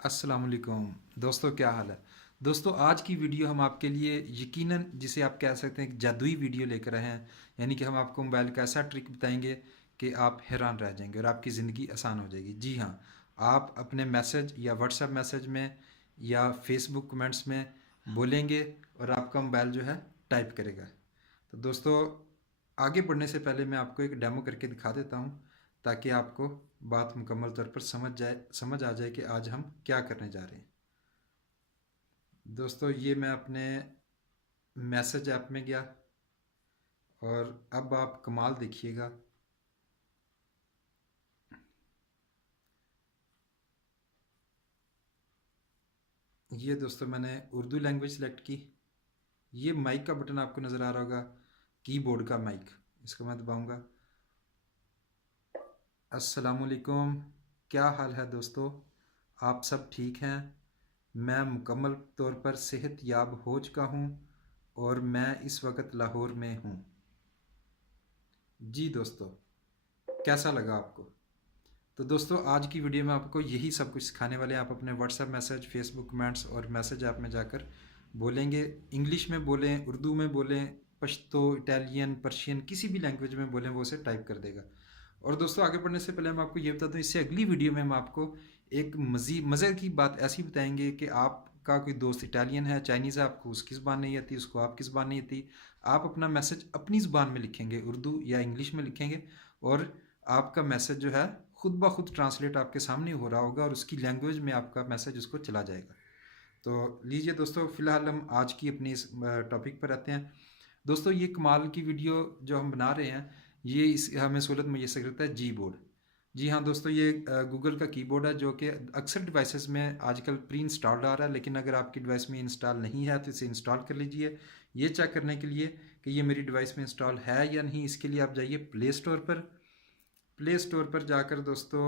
अस्सलाम वालेकुम दोस्तों, क्या हाल है। दोस्तों, आज की वीडियो हम आपके लिए यकीनन जिसे आप कह सकते हैं एक जादुई वीडियो लेकर आए हैं। यानी कि हम आपको मोबाइल का ऐसा ट्रिक बताएंगे कि आप हैरान रह जाएंगे और आपकी ज़िंदगी आसान हो जाएगी। जी हाँ, आप अपने मैसेज या व्हाट्सएप मैसेज में या फेसबुक कमेंट्स में बोलेंगे और आपका मोबाइल जो है टाइप करेगा। तो दोस्तों, आगे बढ़ने से पहले मैं आपको एक डेमो करके दिखा देता हूँ ताकि आपको बात मुकम्मल तौर पर समझ आ जाए कि आज हम क्या करने जा रहे हैं। दोस्तों, ये मैं अपने मैसेज ऐप में गया और अब आप कमाल देखिएगा। ये दोस्तों मैंने उर्दू लैंग्वेज सेलेक्ट की। ये माइक का बटन आपको नज़र आ रहा होगा, कीबोर्ड का माइक, इसको मैं दबाऊंगा। अस्सलामुअलैकुम, क्या हाल है दोस्तों, आप सब ठीक हैं। मैं मुकम्मल तौर पर सेहत याब हो चुका हूँ और मैं इस वक्त लाहौर में हूँ। जी दोस्तों, कैसा लगा आपको। तो दोस्तों, आज की वीडियो में आपको यही सब कुछ सिखाने वाले हैं। आप अपने व्हाट्सएप मैसेज, फेसबुक कमेंट्स और मैसेज ऐप में जाकर बोलेंगे। इंग्लिश में बोलें, उर्दू में बोलें, पश्तो, इटालियन, पर्शियन, किसी भी लैंग्वेज में बोलें वो उसे टाइप कर देगा। और दोस्तों, आगे बढ़ने से पहले हम आपको ये बता दूं, इससे अगली वीडियो में हम आपको एक मज़े की बात ऐसी बताएंगे कि आपका कोई दोस्त इटालियन है, चाइनीज़ है, आपको उसकी ज़बान नहीं आती, उसको आपकी ज़बान नहीं आती। आप अपना मैसेज अपनी ज़बान में लिखेंगे, उर्दू या इंग्लिश में लिखेंगे, और आपका मैसेज जो है खुद ब खुद ट्रांसलेट आपके सामने हो रहा होगा और उसकी लैंग्वेज में आपका मैसेज उसको चला जाएगा। तो लीजिए दोस्तों, फ़िलहाल हम आज की अपनी इस टॉपिक पर आते हैं। दोस्तों, ये कमाल की वीडियो जो हम बना रहे हैं, ये इस हमें सहूलत मुयसर करता है जी बोर्ड। जी हाँ दोस्तों, ये गूगल का कीबोर्ड है जो कि अक्सर डिवाइसेस में आजकल प्री इंस्टॉल्ड आ रहा है, लेकिन अगर आपकी डिवाइस में इंस्टॉल नहीं है तो इसे इंस्टॉल कर लीजिए। ये चेक करने के लिए कि ये मेरी डिवाइस में इंस्टॉल है या नहीं, इसके लिए आप जाइए प्ले स्टोर पर। प्ले स्टोर पर जाकर दोस्तों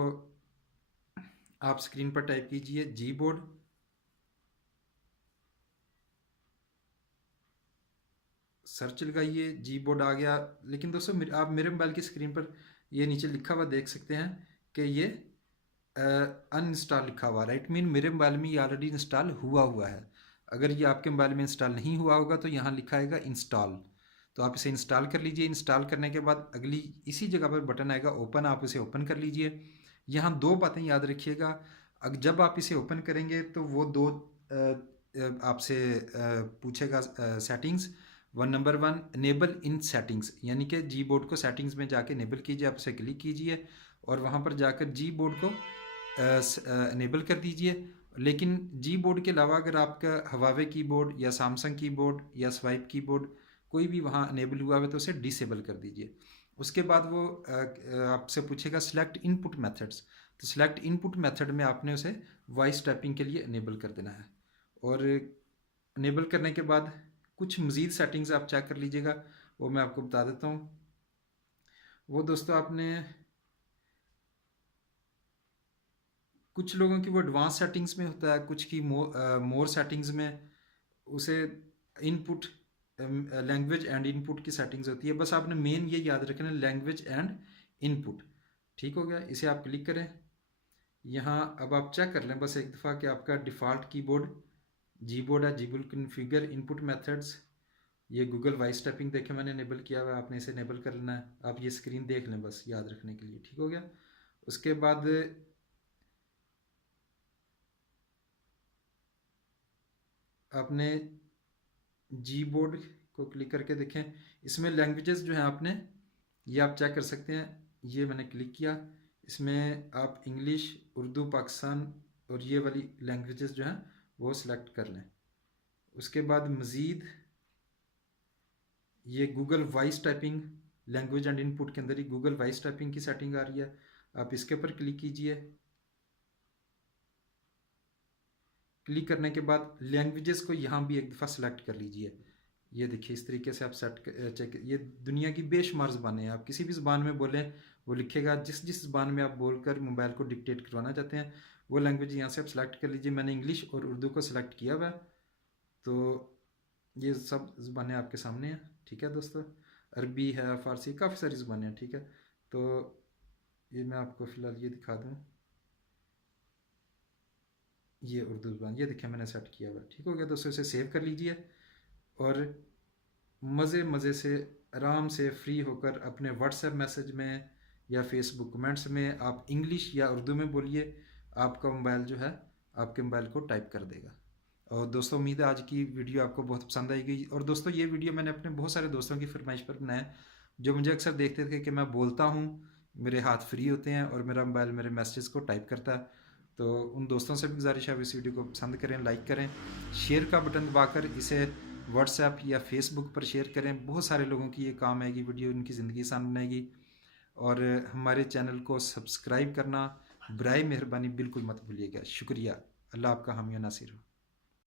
आप स्क्रीन पर टाइप कीजिए जी बोर्ड। सर्च लगाइए, जी बोर्ड आ गया। लेकिन दोस्तों, आप मेरे मोबाइल की स्क्रीन पर ये नीचे लिखा हुआ देख सकते हैं कि ये अनइंस्टॉल लिखा हुआ, राइट मीन मेरे मोबाइल में ये ऑलरेडी इंस्टॉल हुआ है। अगर ये आपके मोबाइल में इंस्टॉल नहीं हुआ होगा तो यहाँ लिखा आएगा इंस्टॉल। तो आप इसे इंस्टॉल कर लीजिए। इंस्टॉल करने के बाद अगली इसी जगह पर बटन आएगा ओपन, आप इसे ओपन कर लीजिए। यहाँ दो बातें याद रखिएगा। जब आप इसे ओपन करेंगे तो वो दो आपसे पूछेगा सेटिंग्स। नंबर वन, इनेबल इन सेटिंग्स, यानी कि जी बोर्ड को सेटिंग्स में जाके इनेबल कीजिए। आप उसे क्लिक कीजिए और वहाँ पर जाकर जी बोर्ड को इनेबल कर दीजिए। लेकिन जी बोर्ड के अलावा अगर आपका हवावे कीबोर्ड या सैमसंग कीबोर्ड या स्वाइप कीबोर्ड कोई भी वहाँ इनेबल हुआ है तो उसे डिसेबल कर दीजिए। उसके बाद वो आपसे पूछेगा सिलेक्ट इनपुट मेथड्स। तो सिलेक्ट इनपुट मेथड में आपने उसे वॉइस टाइपिंग के लिए इनेबल कर देना है। और इनेबल करने के बाद कुछ मज़ीद सेटिंग्स आप चेक कर लीजिएगा, वो मैं आपको बता देता हूँ। वो दोस्तों, आपने कुछ लोगों की वो एडवांस सेटिंग्स में होता है, कुछ की मोर सेटिंग्स में उसे इनपुट लैंग्वेज एंड इनपुट की सेटिंग्स होती है। बस आपने मेन ये याद रखना, लैंग्वेज एंड इनपुट। ठीक हो गया, इसे आप क्लिक करें। यहाँ अब आप चेक कर लें बस एक दफ़ा कि आपका डिफ़ॉल्ट कीबोर्ड जी बोर्ड है। जी बोर्ड कन्फिगर इनपुट मेथड्स, ये गूगल वॉइस टाइपिंग देखे मैंने इनेबल किया हुआ है, आपने इसे इनेबल कर लेना है। आप ये स्क्रीन देख लें बस याद रखने के लिए। ठीक हो गया। उसके बाद आपने जी बोर्ड को क्लिक करके देखें, इसमें लैंग्वेजेस जो हैं आपने ये आप चेक कर सकते हैं। ये मैंने क्लिक किया, इसमें आप इंग्लिश, उर्दू, पाकिस्तान और ये वाली लैंग्वेजेस जो हैं वो सिलेक्ट कर लें। उसके बाद मज़ीद ये Google voice typing language and input के अंदर ही गूगल वॉइस टाइपिंग की सेटिंग आ रही है, आप इसके ऊपर क्लिक कीजिए। क्लिक करने के बाद लैंग्वेजेस को यहाँ भी एक दफ़ा सेलेक्ट कर लीजिए। ये देखिए इस तरीके से आप चेक, ये दुनिया की बेशुमार ज़बानें हैं, आप किसी भी ज़बान में बोलें वो लिखेगा। जिस जिस ज़बान में आप बोलकर मोबाइल को डिक्टेट करवाना चाहते हैं वो लैंग्वेज यहाँ से आप सेलेक्ट कर लीजिए। मैंने इंग्लिश और उर्दू को सिलेक्ट किया हुआ है, तो ये सब ज़बानें आपके सामने हैं। ठीक है दोस्तों, अरबी है, फ़ारसी, काफ़ी सारी ज़बानें हैं। ठीक है, तो ये मैं आपको फ़िलहाल ये दिखा दूँ। ये उर्दू ज़ुबान, ये देखिए मैंने सेट किया हुआ है। ठीक हो गया दोस्तों, इसे सेव कर लीजिए और मज़े मज़े से आराम से फ्री होकर अपने व्हाट्सएप मैसेज में या फेसबुक कमेंट्स में आप इंग्लिश या उर्दू में बोलिए, आपका मोबाइल जो है आपके मोबाइल को टाइप कर देगा। और दोस्तों उम्मीद है आज की वीडियो आपको बहुत पसंद आएगी। और दोस्तों ये वीडियो मैंने अपने बहुत सारे दोस्तों की फरमाइश पर बनाया, जो मुझे अक्सर देखते थे कि मैं बोलता हूँ, मेरे हाथ फ्री होते हैं और मेरा मोबाइल मेरे मैसेज को टाइप करता है। तो उन दोस्तों से भी गुजारिश है आप इस वीडियो को पसंद करें, लाइक करें, शेयर का बटन दबाकर इसे व्हाट्सएप या फेसबुक पर शेयर करें। बहुत सारे लोगों की ये काम आएगी वीडियो, उनकी ज़िंदगी आसान बनाएगी। और हमारे चैनल को सब्सक्राइब करना बराए मेहरबानी बिल्कुल मत भूलिएगा। शुक्रिया। अल्लाह आपका हामी नासिर हो।